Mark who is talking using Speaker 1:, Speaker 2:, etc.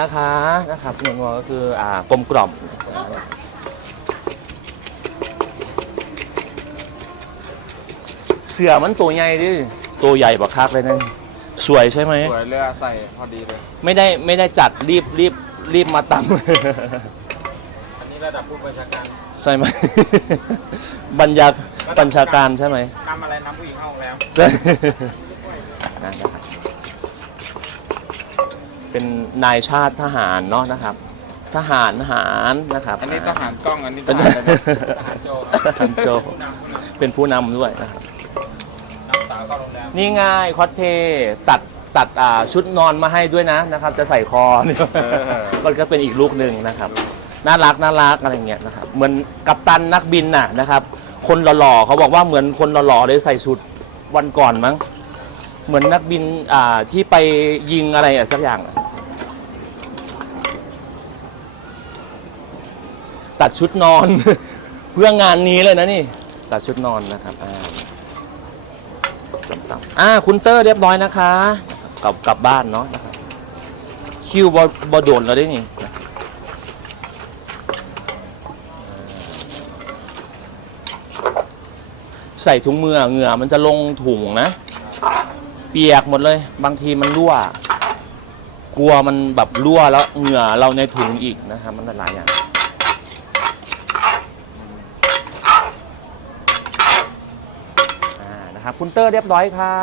Speaker 1: นะคะนะครับเนื้องัวก็คืออ่ากลมกล่อมเสือมันตัวใหญ่ดิตัวใหญ่บักคักเลยนะสวยใช่ไหม
Speaker 2: สวยเลยอะใส่พอดีเลย
Speaker 1: ไม่ได้ไม่ได้จัดรีบรีบรีบมาต
Speaker 2: อันนี้ระดับผู้บัญชาการำ
Speaker 1: ใช่ไหมบรรยาบัญชาการใช่ไหม
Speaker 2: นำอะไรนำผู้หญิงเข้าโรงแรม
Speaker 1: ใช่นั่นนะครับ เป็นนายชาติทหารเนาะนะครับ ทหารทหารนะครับ
Speaker 2: อันนี้ทหารกล้องอันนี้ท
Speaker 1: เป็น
Speaker 2: หารอะไรนะทหารโจครับ
Speaker 1: ทหารโจ
Speaker 2: ผู้นำผู้นำ
Speaker 1: เป็นผู้นำด้วยนะครับ
Speaker 2: นำสาวเข้าโรงแรม
Speaker 1: นี่ง่ายคอสเพย์ตัดตัดอ่าชุดนอนมาให้ด้วยนะนะครับ จะใส่คอเนี่ย
Speaker 2: เออ
Speaker 1: มันก็เป็นอีกลูกหนึ่งนะครับ น่ารักน่ารักอะไรเงี้ยนะครับเหมือนกัปตันนักบินน่ะนะครับ คนหล่อๆเขาบอกว่าเหมือนคนหล่อๆเลยใส่ชุดวันก่อนมั้งเหมือนนักบินอ่าที่ไปยิงอะไรอะสักอย่างอะ ตัดชุดนอน เพื่องานนี้เลยนะนี่ ตัดชุดนอนนะครับอ่าต่ำๆอ่าคุณเตอร์เรียบร้อยนะคะกลับกลับบ้านเนาะนะครับคิวบอบอโดนแล้วได้นี่ใส่ถุงมือเหงื่อมันจะลงถุงนะ เปียกหมดเลย บางทีมันรั่ว กลัวมันแบบรั่วแล้วเหงื่อเราในถุงอีกนะครับมันหลายอย่างอ่า นะครับคุณเตอร์เรียบร้อยค่ะ